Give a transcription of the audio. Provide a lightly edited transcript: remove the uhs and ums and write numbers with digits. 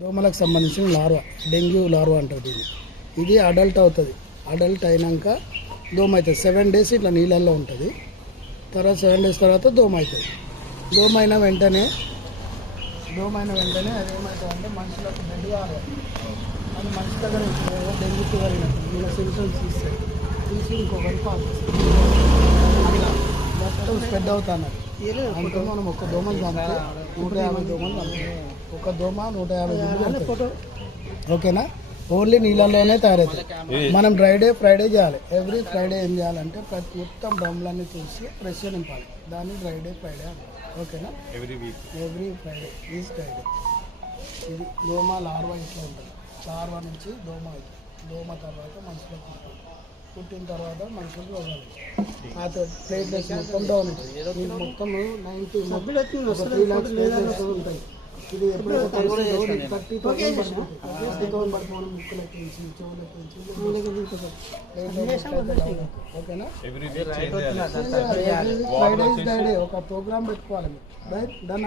దోమలకు సంబంధించిన larva, dengue larva అంటారు దీన్ని. ఇది అడల్ట్ అవుతుంది. అడల్ట్ అయినాక దోమ అవుతుంది. 7 days ఇట్లా నీళ్ళల్లో ఉంటుంది. తర్వాత 7 days తర్వాత దోమ అవుతుంది. దోమ అయిన వెంటనే అది ఏమవుతుందంటే మనుషులకు బెడ్ కావాలి. అది మనిషి దగ్గర డెంగ్యూ ఫీవర్ అయినట్టు ఇలా సిమ్టమ్స్ తీస్తాయి. తీసి ఇంకొకరికి పంపిస్తుంది. అట్లా మొత్తం స్ప్రెడ్ అవుతున్నారు. అంటే మనం ఒక దోమలు చంపితే 150 దోమలు చంపుతాం. ఒక దోమ 150 ఓకేనా. ఓన్లీ నీళ్ళల్లోనే తయారవుతుంది. మనం ఫ్రైడే చేయాలి. ఎవ్రీ ఫ్రైడే ఏం చేయాలంటే మొత్తం డ్రమ్లన్నీ తీసి ఫ్రెష్ నింపాలి. దాన్ని ఫ్రైడే అంటారు. ఓకేనా. Every Friday is Friday. ఇది దోమ లార్వా ఇట్లా ఉంటుంది. లార్వా నుంచి దోమ అవుతుంది. దోమ తర్వాత మనుషులకు పుట్టిన తర్వాత మనుషులకు వదలాలి. ఆ ప్లేట్లెట్స్ మొత్తం డౌన్ ఉంటుంది. ఇది మొత్తం 3 lakhs ప్లేట్లెట్స్ ఉంటాయి. ఇది ఎప్పుడైతే 30,000 పడుతుంది. ముక్కులకి ఓకేనా. ఫ్రైడే ఒక ప్రోగ్రామ్ పెట్టుకోవాలి. Right done.